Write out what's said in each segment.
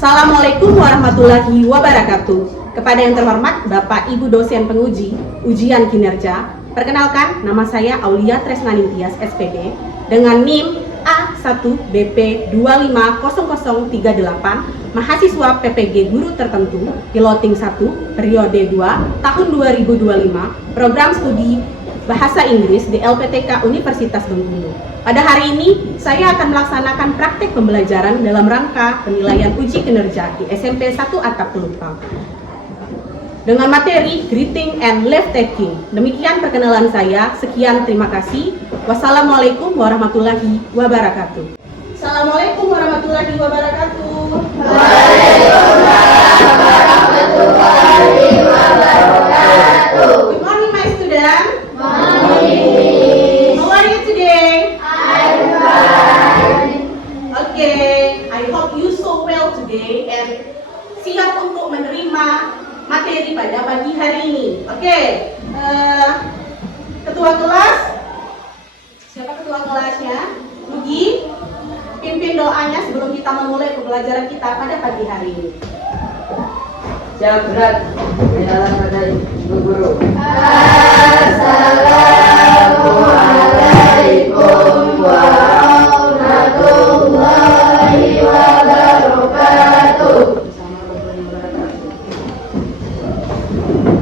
Assalamualaikum warahmatullahi wabarakatuh. Kepada yang terhormat Bapak Ibu dosen penguji ujian kinerja, perkenalkan nama saya Aulia Tresnani Tias SPD dengan NIM A1BP250038, mahasiswa PPG Guru Tertentu, Piloting 1, periode 2, tahun 2025, program studi Bahasa Inggris di LPTK Universitas Bengkulu. Pada hari ini, saya akan melaksanakan praktek pembelajaran dalam rangka penilaian uji kinerja di SMP 1 Atap Pelumpang dengan materi Greeting and Leave Taking. Demikian perkenalan saya. Sekian, terima kasih. Wassalamualaikum warahmatullahi wabarakatuh. Assalamualaikum warahmatullahi wabarakatuh. Waalaikumsalam warahmatullahi wabarakatuh. Good morning, my student. Morning. How are you today? I'm fine. Okay, I hope you so well today and siap untuk menerima materi pada pagi hari ini. Oke, ketua kelas, siapa ketua kelasnya? Nugi, pimpin doanya sebelum kita memulai pembelajaran kita pada pagi hari ini. Jawab berat dalam pada Ibu Guru. Assalamualaikum warahmatullahi wabarakatuh.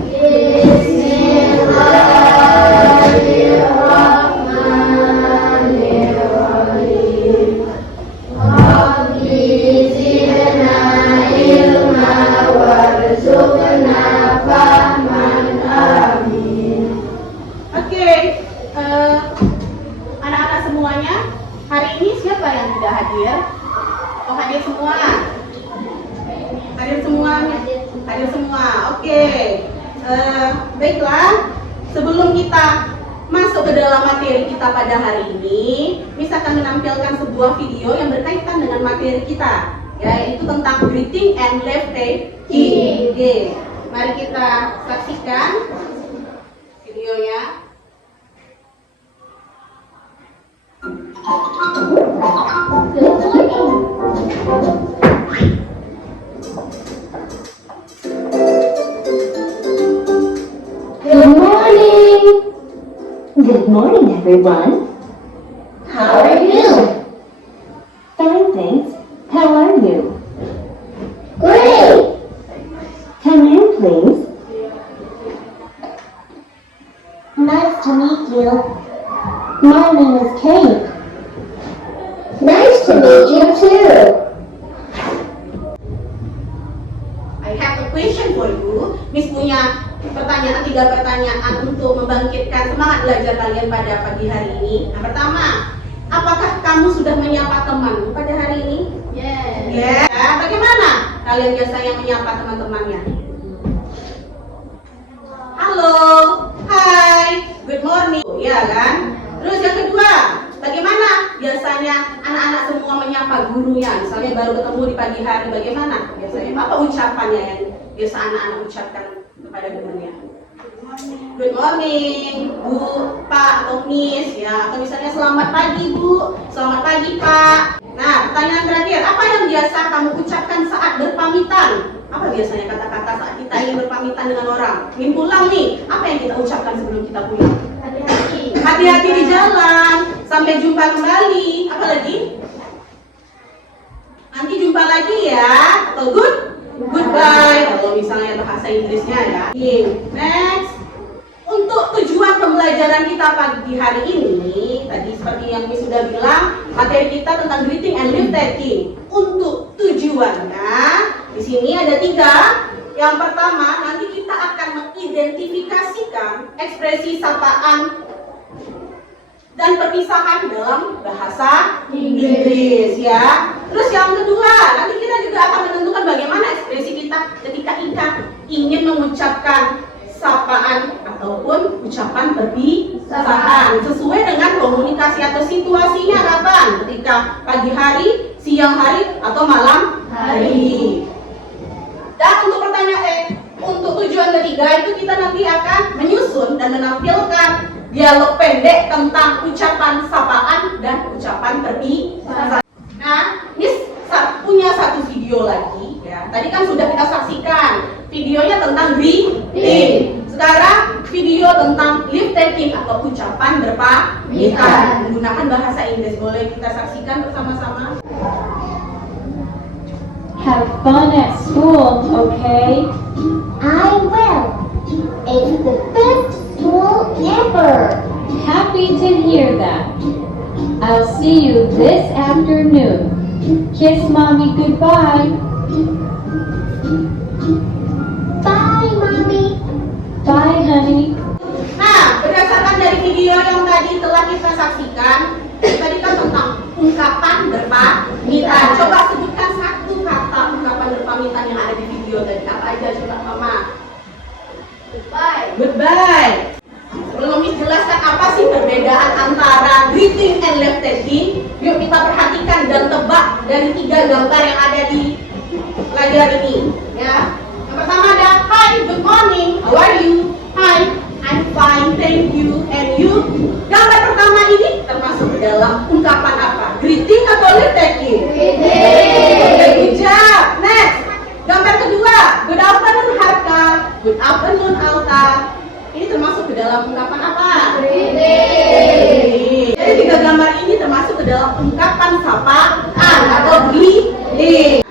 Bismillahirrahmanirrahim. Rabbi zidna ilma warzuqna fahman, amin. Oke, anak-anak semuanya, hari ini siapa yang tidak hadir? Oh, hadir semua. Hadir semua. Hadir semua. Oke. Baiklah, sebelum kita masuk ke dalam materi kita pada hari ini, Miss akan menampilkan sebuah video yang berkaitan dengan materi kita, yaitu tentang greeting and leave taking. Oke, mari kita saksikan videonya. Good morning. Good morning, everyone. How are you? Fine, thanks. How are you? Great. Come in, please. Nice to meet you. My name is Kate. Nice to meet you too. I have a question for you. Miss punya tiga pertanyaan untuk membangkitkan semangat belajar kalian pada pagi hari ini. Yang pertama, apakah kamu sudah menyapa temanmu pada hari ini? Yes. Ya. Bagaimana kalian biasanya menyapa teman-temannya? Halo, hai, good morning. Ya kan? Terus yang kedua, bagaimana biasanya anak-anak semua menyapa gurunya? Misalnya baru ketemu di pagi hari, bagaimana biasanya? Apa ucapannya yang biasa anak-anak ucapkan kepada gurunya? Good morning, Bu, Pak, atau Miss, ya, atau misalnya selamat pagi Bu, selamat pagi Pak. Nah, pertanyaan terakhir, apa yang biasa kamu ucapkan saat berpamitan? Apa biasanya kata-kata saat kita ingin berpamitan dengan orang? Ingin pulang nih, apa yang kita ucapkan sebelum kita pulang? Hati-hati. Hati-hati di jalan, sampai jumpa kembali. Apa lagi? Nanti jumpa lagi ya, atau goodbye, kalau misalnya bahasa Inggrisnya ya. Next. Untuk tujuan pembelajaran kita pagi hari ini, tadi seperti yang Miss sudah bilang, materi kita tentang greeting and leave taking. Untuk tujuannya, di sini ada 3. Yang pertama, nanti kita akan mengidentifikasikan ekspresi sapaan dan perpisahan dalam bahasa Inggris ya. Terus yang kedua, nanti kita juga akan menentukan bagaimana ekspresi kita ketika kita ingin mengucapkan sapaan ataupun ucapan perpisahan sesuai dengan komunikasi atau situasinya kapan, ketika pagi hari, siang hari, atau malam hari. Dan untuk untuk tujuan ketiga itu kita nanti akan menyusun dan menampilkan dialog pendek tentang ucapan sapaan dan ucapan perpisahan. Nah, Miss punya satu video lagi Tadi kan sudah kita saksikan videonya tentang greeting. Sekarang video tentang lift taking atau ucapan berpamitan menggunakan bahasa Inggris. Boleh kita saksikan bersama-sama? Have fun at school, okay? I will. It's the best school ever. Happy to hear that. I'll see you this afternoon. Kiss mommy goodbye. Bye, Mommy. Bye, honey. Nah, berdasarkan dari video yang tadi telah kita saksikan, tadi kan tentang ungkapan berpamitan. Coba sebutkan satu kata ungkapan berpamitan yang ada di video tadi. Apa aja coba Mama? Goodbye. Goodbye. Sebelum Miss jelaskan apa sih perbedaan antara greeting and left taking, yuk kita perhatikan dan tebak dari 3 gambar yang ada di layar ini. Ya. Yang pertama ada hi, good morning, how are you? Hi, I'm fine, thank you, and you? Gambar pertama ini termasuk dalam ungkapan apa? Greeting atau left taking? Greeting. Good job. Next. Gambar kedua, good afternoon Harka, good afternoon Alta. Ini termasuk ke dalam ungkapan apa? Greeting. Jadi 3 gambar ini termasuk ke dalam ungkapan sapaan atau greeting.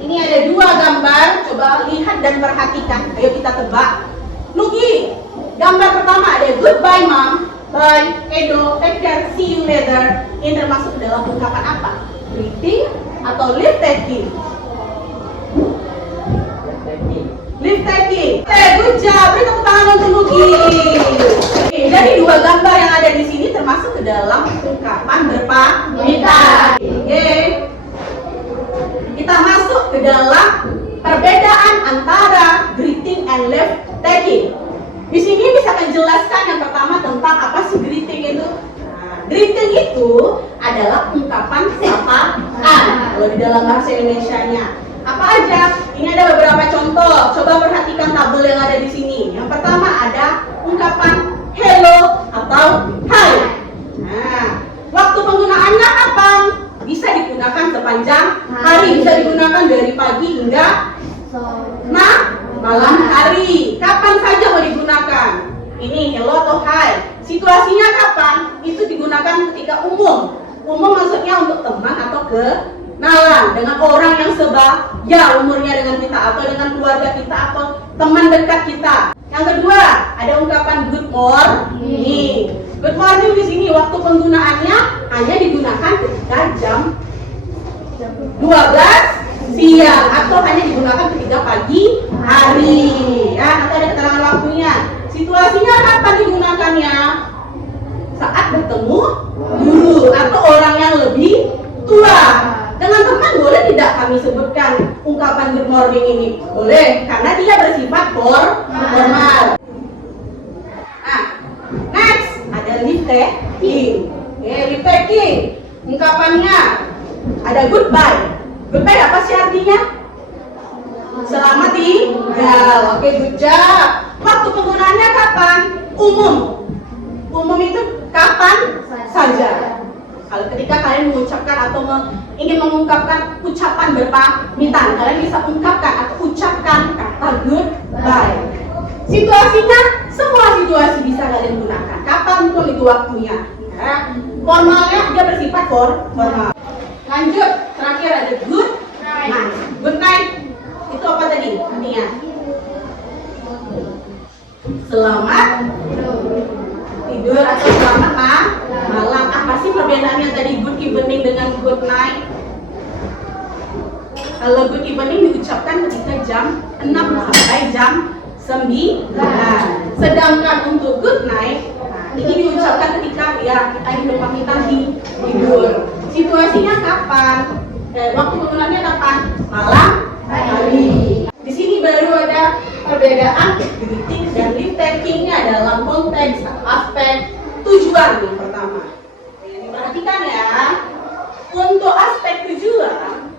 Ini ada 2 gambar, coba lihat dan perhatikan. Ayo kita tebak. Nugi, gambar pertama ada goodbye mom, bye, Edo, take care, see you later. Ini termasuk ke dalam ungkapan apa? Greeting atau lift taking? Lift taking. Good job. Beri tepuk tangan untuk Nugi. Oke, jadi 2 gambar yang ada di sini termasuk ke dalam ungkapan berpamitan. Oke. Kita masuk ke dalam perbedaan antara greeting and lift taking. Di sini bisa menjelaskan yang pertama tentang apa sih greeting itu. Nah, greeting itu adalah ungkapan sapaan kalau di dalam bahasa Indonesianya. Apa aja? Ini ada beberapa contoh. Coba perhatikan tabel yang ada di sini. Yang pertama ada ungkapan hello atau hi. Nah, waktu penggunaannya kapan? Bisa digunakan sepanjang hari. Bisa digunakan dari pagi hingga malam hari. Kapan saja mau digunakan. Ini hello atau hi. Situasinya kapan? Itu digunakan ketika umum. Umum maksudnya untuk teman atau kenalan dengan orang yang sebaya umurnya dengan kita atau dengan keluarga kita atau teman dekat kita. Yang kedua, ada ungkapan good morning. Good morning di sini waktu penggunaannya hanya digunakan ketika jam 12 siang atau hanya digunakan ketika pagi hari. Ya, nanti ada keterangan waktunya. Situasinya kapan digunakannya? Saat bertemu guru atau orang yang lebih tua. Dengan teman boleh tidak kami sebutkan ungkapan good morning ini? Boleh, karena dia bersifat formal. Nah, next ada lift taking. Lift taking, ungkapannya ada goodbye. Goodbye apa sih artinya? Selamat tinggal. Oke, good job. Waktu penggunaannya kapan? Umum. Umum itu kapan saja. Kalau ketika kalian mengucapkan atau ingin mengungkapkan ucapan berpamitan, kalian bisa ungkapkan atau ucapkan kata goodbye. Situasinya, semua situasi bisa kalian gunakan. Kapanpun itu waktunya. Ya. Formalnya dia bersifat formal. Lanjut, terakhir ada good night. Good night itu apa tadi artinya? Selamat tidur atau selamat malam. Apa sih perbedaannya tadi good evening dengan good night? Kalau good evening diucapkan ketika jam 6 sampai jam 9. Sedangkan untuk good night, ini diucapkan ketika ya kita ingin berpamitan tidur. Situasinya kapan? Waktu penggunaannya kapan? Malam hari. Di sini baru ada perbedaan greeting dan lift takingnya dalam konteks atau aspek tujuan yang pertama. Perhatikan ya, untuk aspek tujuan,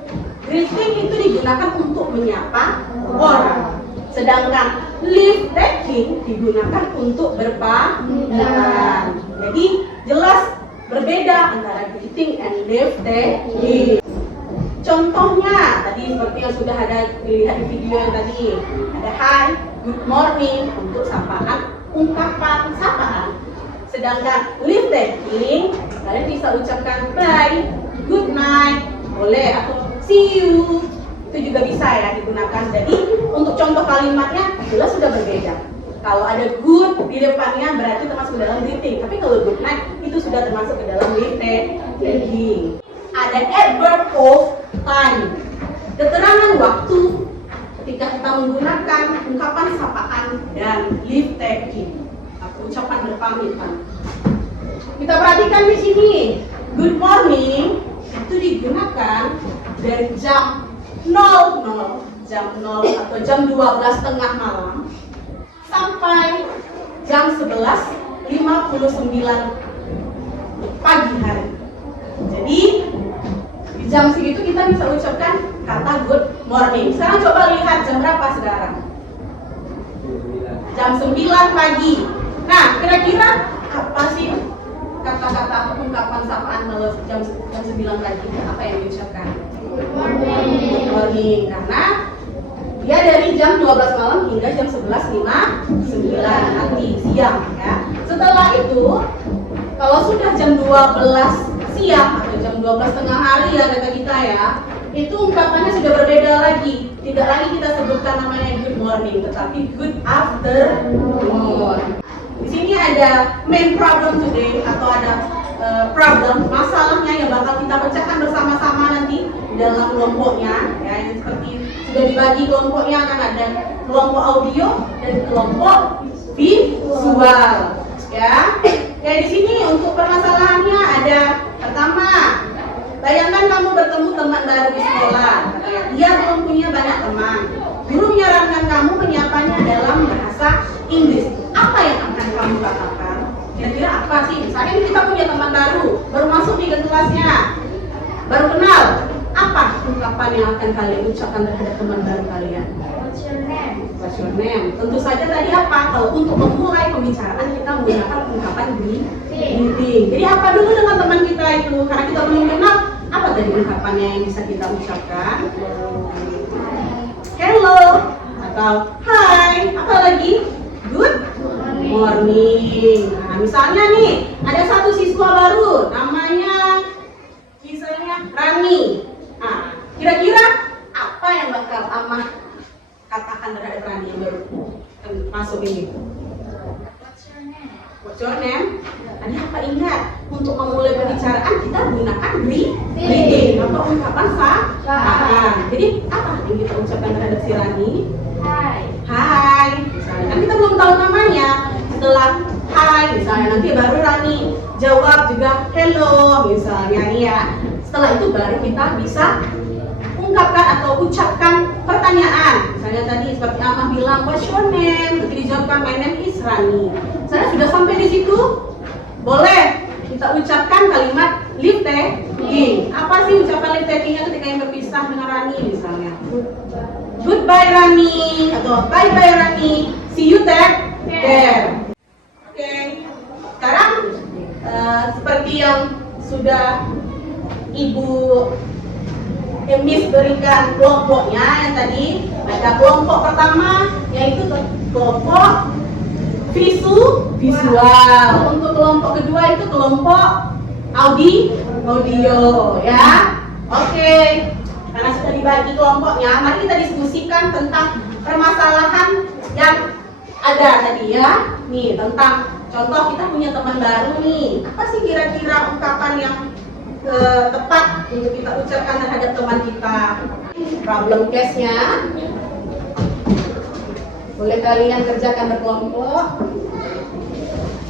greeting itu digunakan untuk menyapa orang. Sedangkan lift taking digunakan untuk berpamitan. Jadi jelas berbeda antara greeting and lift taking. Contohnya tadi seperti yang sudah ada dilihat di video yang tadi, ada hi, good morning untuk sapaan, ungkapan sapaan. Sedangkan leave taking, kalian bisa ucapkan bye, good night, boleh, atau see you, itu juga bisa ya digunakan. Jadi untuk contoh kalimatnya jelas sudah berbeda. Kalau ada good di depannya berarti termasuk ke dalam greeting, tapi kalau good night itu sudah termasuk ke dalam leave taking. Ada adverb of time, keterangan waktu ketika kita menggunakan ungkapan sapaan dan leave taking atau ucapan berpamitan. Kita perhatikan di sini, good morning itu digunakan dari jam 00 atau jam 12 tengah malam sampai jam 11.59 pagi hari. Jadi di jam segitu kita bisa ucapkan kata good morning. Sekarang coba lihat jam berapa sekarang? Jam 9 pagi. Nah, kira-kira apa sih kata-kata atau ungkapan sapaan kalau jam 9 pagi? Apa yang diucapkan? Good morning. Karena dia dari jam 12 malam hingga jam 11.59 nanti siang ya. Setelah itu kalau sudah jam 12 siang atau jam 12 tengah hari ya kata kita ya, itu ungkapannya sudah berbeda lagi. Tidak lagi kita sebutkan namanya good morning, tetapi good afternoon. Di sini ada main problem today atau ada problem, masalahnya yang bakal kita pecahkan bersama-sama nanti dalam kelompoknya ya, yang seperti sudah dibagi kelompoknya, akan ada kelompok audio dan kelompok visual ya. Ya di sini untuk permasalahannya ada pertama, bayangkan kamu bertemu teman baru di sekolah, dia belum punya banyak teman. Guru menyarankan kamu menyapanya dalam bahasa Inggris. Apa yang akan kamu katakan? Kira-kira apa sih? Misalnya kita punya teman baru masuk di kelasnya, baru kenal. Apa ungkapan yang akan kalian ucapkan terhadap teman baru kalian? What's your name? What's your name? Tentu saja tadi apa? Kalau untuk memulai pembicaraan kita menggunakan ungkapan greeting. Jadi apa dulu dengan teman kita itu? Karena kita belum kenal, apa tadi ungkapannya yang bisa kita ucapkan? Hello atau hi. Apa lagi? Good morning. Nah, misalnya nih ada satu siswa baru, namanya misalnya Rani. Nah, kira-kira apa yang bakal Amah katakan terhadap Rani yang baru masuk ini? What's your name? Tadi apa ingat? Untuk memulai pembicaraan kita gunakan greeting atau ungkapan sapaan. Jadi apa yang kita ucapkan terhadap si Rani? Hai. Misalnya kan kita belum tahu namanya. Setelah hai, misalnya nanti baru Rani jawab juga hello misalnya nih ya. Setelah itu baru kita bisa ungkapkan atau ucapkan pertanyaan. Misalnya tadi seperti Amah bilang what's your name? Nanti dijawabkan my name is Rani. Saya sudah sampai di situ, boleh kita ucapkan kalimat leave taking. Apa sih ucapan leave takingnya ketika yang berpisah dengan Rani misalnya? Goodbye Rani atau bye bye Rani. See you there. Oke. Sekarang seperti yang sudah Ibu Emis berikan kelompoknya yang tadi, ada kelompok pertama yaitu kelompok visual. Untuk kelompok kedua itu kelompok audio ya. Oke. Karena sudah dibagi kelompoknya, mari kita diskusikan tentang permasalahan yang ada tadi ya. Nih tentang contoh kita punya teman baru nih. Apa sih kira-kira ungkapan yang tepat untuk kita ucapkan terhadap teman kita? Problem case-nya boleh kalian kerjakan berkelompok,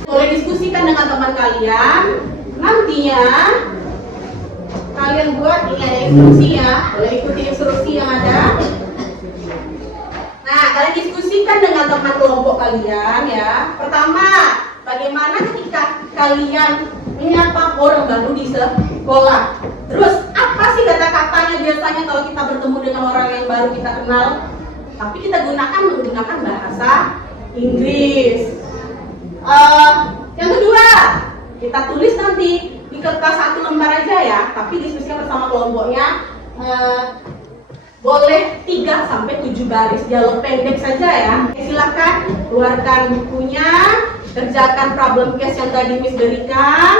boleh diskusikan dengan teman kalian. Nantinya kalian buat, ini ada instruksi ya, boleh ikuti instruksi yang ada. Nah, kalian diskusikan dengan teman kelompok kalian ya. Pertama, bagaimana ketika kalian menyapa orang baru di sekolah? Terus apa sih kata-katanya biasanya kalau kita bertemu dengan orang yang baru kita kenal? Tapi kita menggunakan bahasa Inggris. Yang kedua, kita tulis nanti di kertas satu lembar aja ya, tapi diskusikan bersama kelompoknya. boleh 3 sampai 7 baris dialog pendek saja ya. Silakan keluarkan bukunya, kerjakan problem case yang tadi Miss berikan.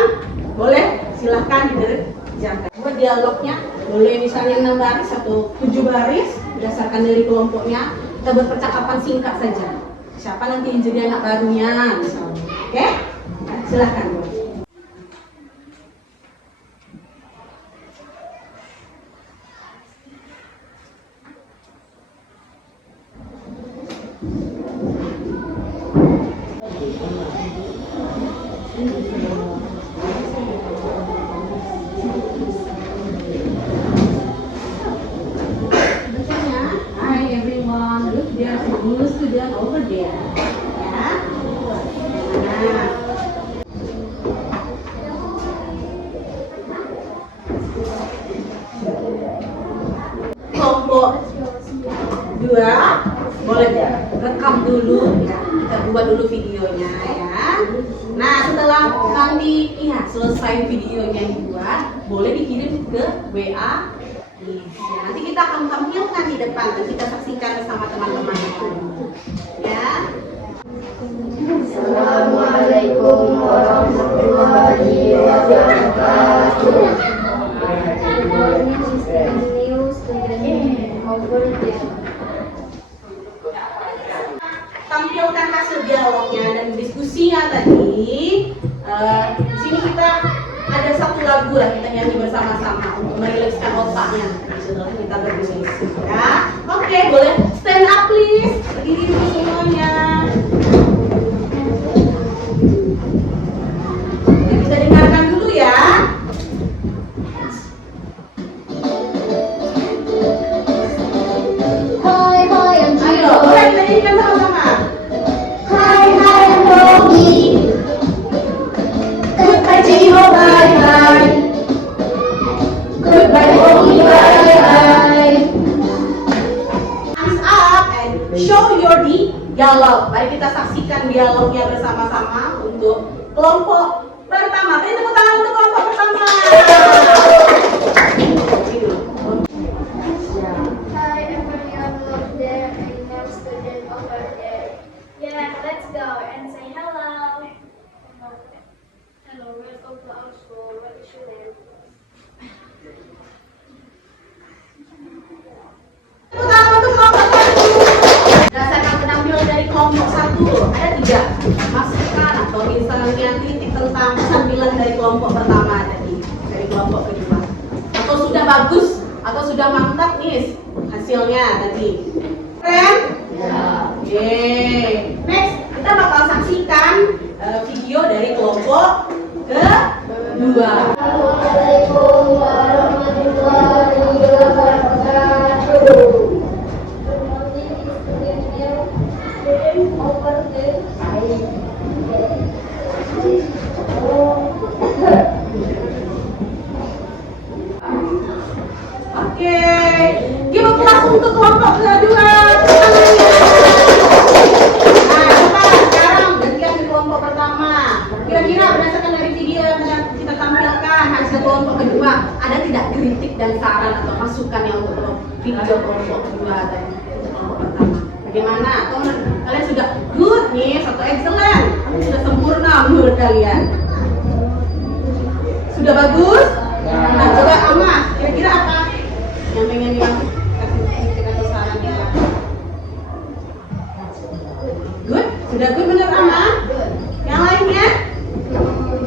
Boleh, silakan dikerjakan. Buat dialognya boleh misalnya 6 baris atau 7 baris berdasarkan dari kelompoknya. Kita berpercakapan singkat saja. Siapa nanti yang jadi anak barunya misalnya. Oke? Nah, silakan. Hi everyone, look there's a new student over there. Ya. Nah. Kelompok 2 boleh rekam dulu ya, kita buat dulu videonya ya. Nah setelah nanti selesai videonya dibuat, boleh dikirim ke WA. Ya, nanti kita akan tampilkan di depan dan kita saksikan bersama teman-teman ya. Assalamualaikum warahmatullahi wabarakatuh. Tampilkan hasil dialognya dan diskusinya tadi. Di sini kita ada satu lagu lah kita nyanyi bersama-sama untuk merilekskan otaknya setelah kita berdiskusi ya. Oke, boleh stand up please, berdiri dulu semuanya. Ya, kita dengarkan dulu ya. Hi, I'm Ayo, boleh kita nyanyikan sama-sama. Hi, I'm Rogi. Goodbye, Gio, bye-bye. Goodbye, Rogi, bye-bye. Hands up and show your dialog. Mari kita saksikan dialognya bersama-sama untuk kelompok pertama. Beri tepuk tangan untuk kelompok pertama. Hi, everyone over there and new student over there. Yeah, let's go and say hello. Hello, welcome to our school. What is your name? Tepuk tangan untuk kelompok satu. Berdasarkan penampilan dari kelompok satu, ada 3 masukan atau misalnya kritik tentang penampilan dari kelompok pertama tadi, dari kelompok kedua. Atau sudah bagus atau sudah mantap nih hasilnya tadi. Keren? Yeay. Next, kita bakal saksikan video dari kelompok kedua. Assalamualaikum warahmatullahi wabarakatuh. Oke, give applause untuk kelompok kedua. Nah, coba sekarang gantian di kelompok pertama. Kira-kira berdasarkan dari video yang kita tampilkan hasil kelompok kedua, ada tidak kritik dan saran atau masukan yang untuk video kelompok kedua dan kelompok pertama? Bagaimana? Kalian sudah good nih, atau excellent? Sudah sempurna menurut kalian? Sudah bagus? Nah, coba Ama, kira-kira apa yang pengen kasih kritik atau saran kita? Good? Sudah good menurut Ama? Yang lainnya?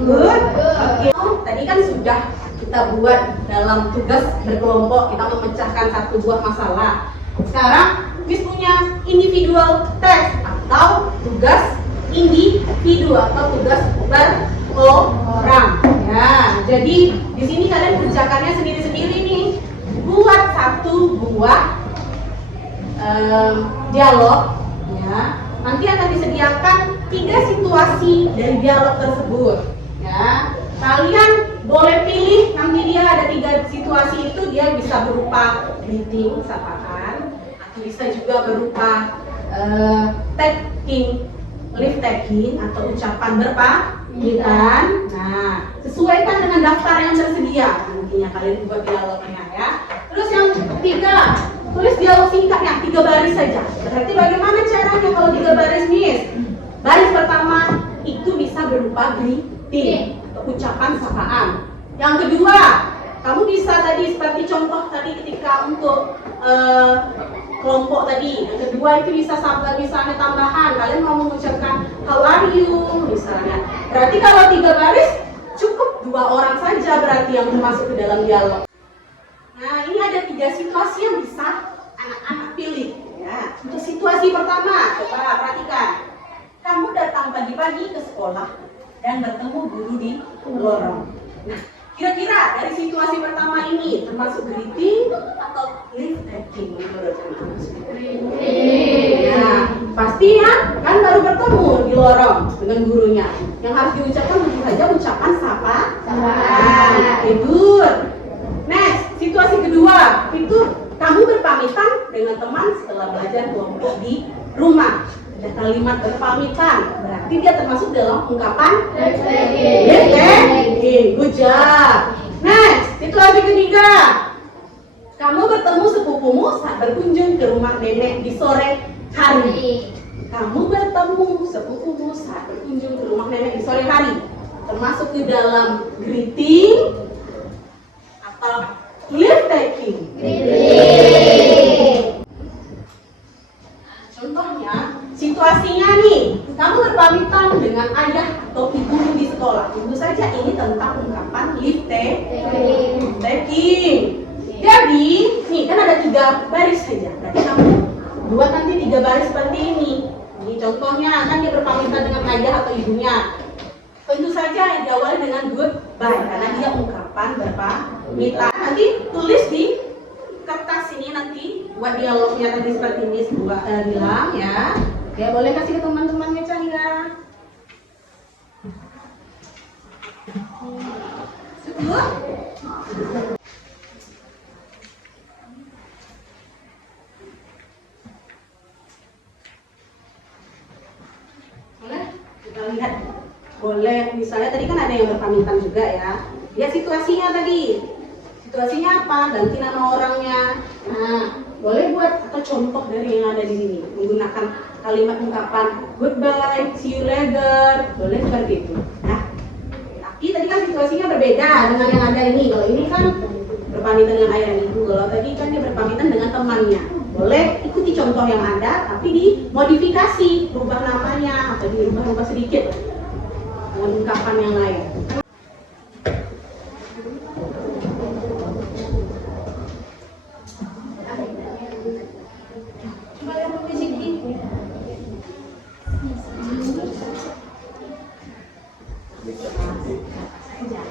Good? Oke. Tadi kan sudah kita buat dalam tugas berkelompok, kita memecahkan satu buah masalah. Sekarang Miss punya individual test atau tugas individu atau tugas berorang. Ya, jadi di sini kalian kerjakannya sendiri-sendiri nih. Buat satu buah dialog, ya. Nanti akan disediakan 3 situasi dari dialog tersebut. Ya, kalian boleh pilih. Nanti dia ada 3 situasi itu, dia bisa berupa greeting, sapaan, atau bisa juga berupa tagging, lift tagging atau ucapan berpamitan. Nah, sesuaikan dengan daftar yang tersedia nantinya kalian buat dialognya ya. Terus yang Ketiga, tulis dialog singkatnya 3 baris saja. Berarti bagaimana caranya kalau 3 baris, Miss? Baris pertama itu bisa berupa greeting atau ucapan sapaan. Yang kedua, kamu bisa tadi seperti contoh tadi ketika untuk kelompok tadi. Yang kedua itu bisa misalnya tambahan. Kalian mau mengucapkan how are you misalnya. Berarti kalau 3 baris cukup 2 orang saja berarti yang masuk ke dalam dialog. Nah, ini ada 3 situasi yang bisa anak-anak pilih. Ya, untuk situasi pertama, coba perhatikan. Kamu datang pagi-pagi ke sekolah dan bertemu guru di lorong. Nah, kira-kira dari situasi pertama ini termasuk greeting atau leave taking menurut anak-anak? Nah, pasti ya, kan baru bertemu di lorong dengan gurunya. Yang harus diucapkan tentu saja ucapan sapaan. Good. Next, situasi kedua itu kamu berpamitan dengan teman setelah belajar kelompok di rumah. Ada kalimat berpamitan, berarti dia termasuk dalam ungkapan greeting. Good job. Next, situasi ketiga. Kamu bertemu sepupumu saat berkunjung ke rumah nenek di sore hari. Kamu bertemu sepupumu saat berkunjung ke rumah nenek di sore hari. Termasuk di dalam greeting atau leave taking? Contohnya, situasinya nih, kamu berpamitan dengan ayah atau ibu di sekolah. Tentu saja ini tentang ungkapan leave taking. Jadi, nih kan ada 3 baris saja. Berarti kamu buat nanti 3 baris seperti ini. Ini contohnya, kan dia berpamitan dengan ayah atau ibunya. Tentu saja diawali dengan goodbye karena dia ungkapan berpamitan. Nanti tulis di kertas ini nanti buat dialognya tadi seperti ini bilang ya. Ya boleh kasih ke teman-temannya Cahya. Good. Boleh kita lihat. Boleh, misalnya tadi kan ada yang berpamitan juga ya. Lihat situasinya tadi. Situasinya apa? Ganti nama orangnya. Nah, boleh buat atau contoh dari yang ada di sini. Menggunakan kalimat ungkapan goodbye, see you later. Boleh seperti itu. Nah, tapi tadi kan situasinya berbeda dengan yang ada ini. Kalau ini kan berpamitan dengan ayah dan ibu. Kalau tadi kan dia berpamitan dengan temannya. Boleh ikuti contoh yang ada, tapi dimodifikasi, rubah namanya atau dirubah-rubah sedikit dengan ungkapan yang lain. Coba lihat musik ini.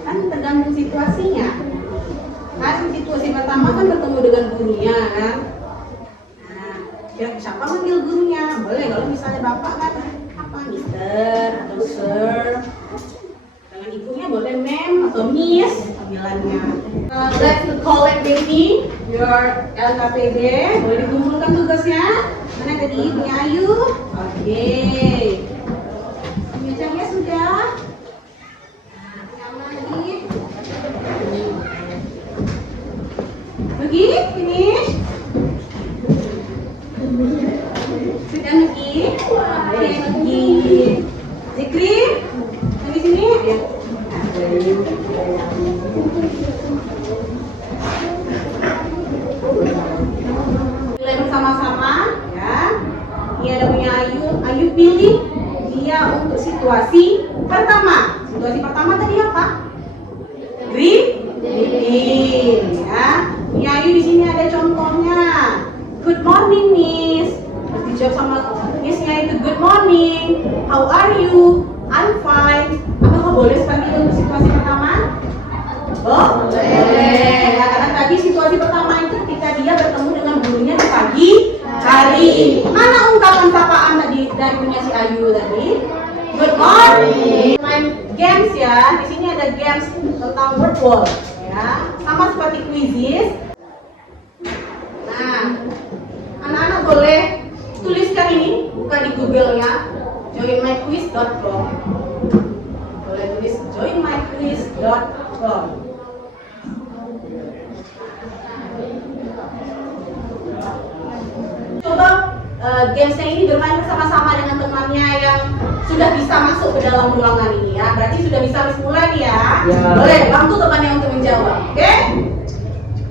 Kan tergantung situasinya. Kan situasi pertama kan bertemu dengan gurunya kan. Nah, siapa manggil gurunya? Boleh kalau misalnya bapak kan apa mister atau sir. Dengan ibunya boleh ma'am atau miss panggilannya. Let's collect baby your LKPD. Boleh dikumpulkan tugasnya. Mana tadi punya Ayu? Oke. Meja sudah. Nugi, finish. Sudah Nugi. Oke, Nugi. Zikri, di sini. Ya. Mulai bersama-sama, ya. Ini ada punya Ayu. Ayu pilih dia untuk situasi pertama. Situasi pertama tadi apa? Greeting, ya. Ini Ayu di sini ada contohnya. Good morning, Miss. Terus dijawab sama Missnya itu good morning. How are you? I'm fine. Apakah boleh seperti itu untuk situasi pertama? Boleh. Ya, karena tadi situasi pertama itu ketika dia bertemu dengan gurunya di pagi hari. Mana ungkapan sapaan tadi dari punya si Ayu tadi? Good morning. Main games ya. Di sini ada games tentang word wall. Ya, sama seperti quizzes. Nah, anak-anak boleh tuliskan ini, buka di Google-nya, joinmyquiz.com. Boleh tulis joinmyquiz.com. gamesnya ini bermain bersama-sama dengan temannya yang sudah bisa masuk ke dalam ruangan ini ya. Berarti sudah bisa mulai nih ya. Ya. Boleh bantu temannya untuk menjawab. Oke?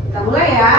Kita mulai ya.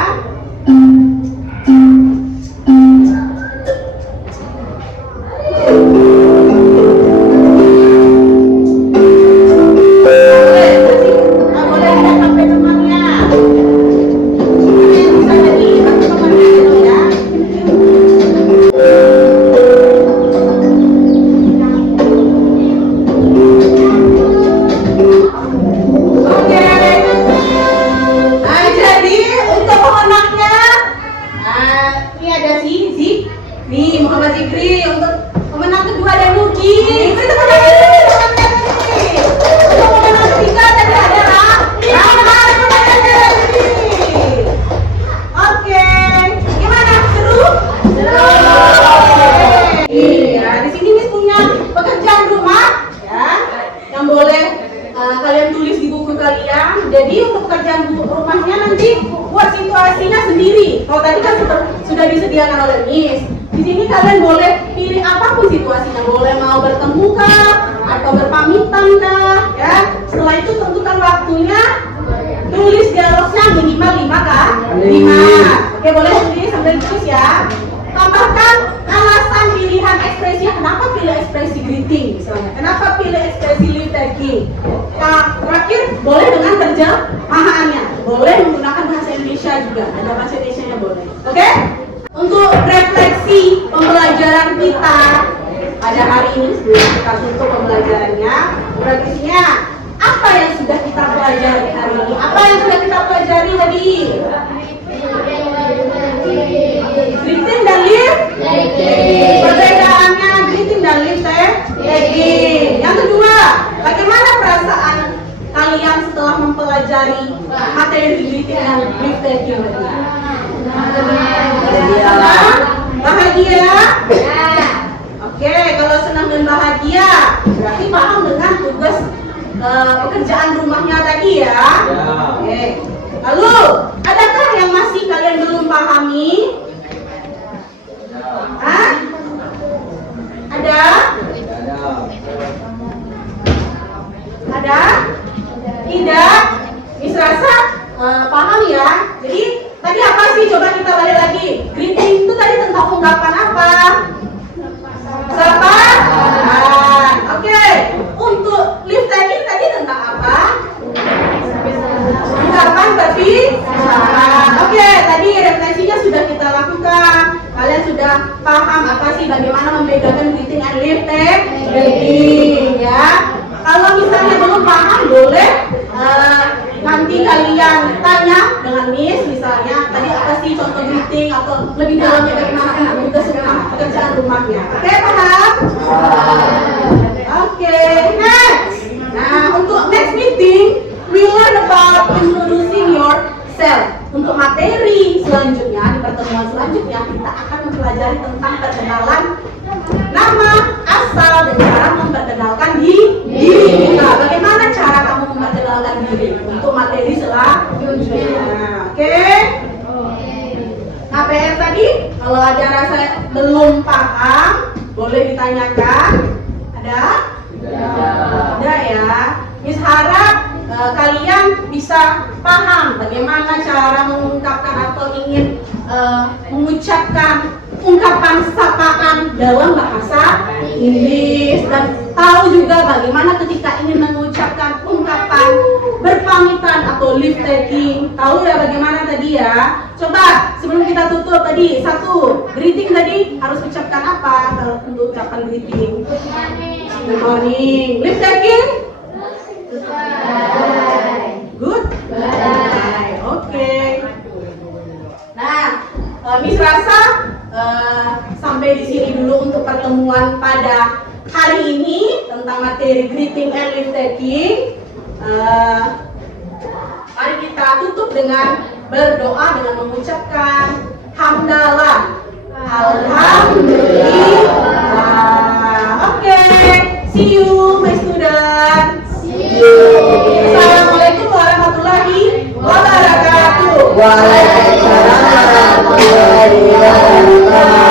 Muhammad Zikri untuk pemenang kedua dan Nugi. Beri tepuk tangan dulu teman-teman nih. Untuk pemenang ketiga tadi adalah Rama Nugi. Oke, gimana? Seru? Seru. Iya, di sini Miss punya pekerjaan rumah ya, yang boleh kalian tulis di buku kalian. Jadi untuk pekerjaan rumahnya nanti buat situasinya sendiri. Kalau tadi kan sudah disediakan oleh Miss. Di sini kalian boleh pilih apapun situasinya, boleh mau bertemu kah, atau berpamitan kah, ya. Setelah itu tentukan waktunya, tulis dialognya minimal 5 kah? 5. Oke, boleh tulis sambil tulis ya. Tambahkan alasan pilihan ekspresinya, kenapa pilih ekspresi greeting misalnya, kenapa pilih ekspresi leave taking. Nah, terakhir boleh dengan terjemahannya, boleh menggunakan bahasa Indonesia juga, ada bahasa Indonesia-nya boleh. Oke? Untuk refleksi pembelajaran kita pada hari ini sebelum kita tutup pembelajarannya, refleksinya apa yang sudah kita pelajari hari ini? Apa yang sudah kita pelajari tadi? Greeting dan leave taking. Perbedaannya greeting dan leave taking. Yang kedua, bagaimana perasaan kalian setelah mempelajari materi greeting dan leave taking tadi? Bahagia? Oke, kalau senang dan bahagia berarti paham dengan tugas pekerjaan rumahnya tadi ya. Oke. Lalu, adakah yang masih kalian belum pahami? Hah? Ada? Ada? Tidak? Miss rasa paham ya. Jadi tadi apa sih? Coba kita balik lagi. Greeting itu tadi tentang ungkapan apa? Sapaan. Oke. Untuk leave taking tadi tentang apa? Ungkapan perpisahan. Oke. Tadi refleksinya sudah kita lakukan. Kalian sudah paham apa sih bagaimana membedakan greeting and leave taking ya? Kalau misalnya belum paham boleh nanti kalian tanya dengan Miss misalnya tadi apa sih contoh greeting atau lebih dalamnya bagaimana tugas pekerjaan rumahnya. Oke, paham? Oke, next. Nah, untuk next meeting we learn about introducing yourself. Untuk materi selanjutnya di pertemuan selanjutnya kita akan mempelajari tentang perkenalan nama, asal, dan cara memperkenalkan diri kita. Bagaimana cara kamu memperkenalkan diri untuk materi selanjutnya. Oke? Nah, PR tadi kalau ada rasa belum paham boleh ditanyakan. Ada? Ada ya. Miss harap kalian bisa paham bagaimana cara mengungkapkan atau ingin mengucapkan ungkapan sapaan dalam bahasa Inggris dan tahu juga bagaimana ketika ingin mengucapkan ungkapan berpamitan atau leave taking. Tahu ya bagaimana tadi ya? Coba sebelum kita tutup tadi, satu, greeting tadi harus ucapkan apa kalau untuk ucapan greeting? Good morning. Leave taking? Goodbye. Oke. Nah, Miss rasa sampai di sini dulu untuk pertemuan pada hari ini tentang materi greeting and leave taking. Mari kita tutup dengan berdoa dengan mengucapkan hamdalah. Alhamdulillah. Oke, see you my student. See you. Assalamualaikum warahmatullahi wabarakatuh. Waalaikumsalam warahmatullahi wabarakatuh.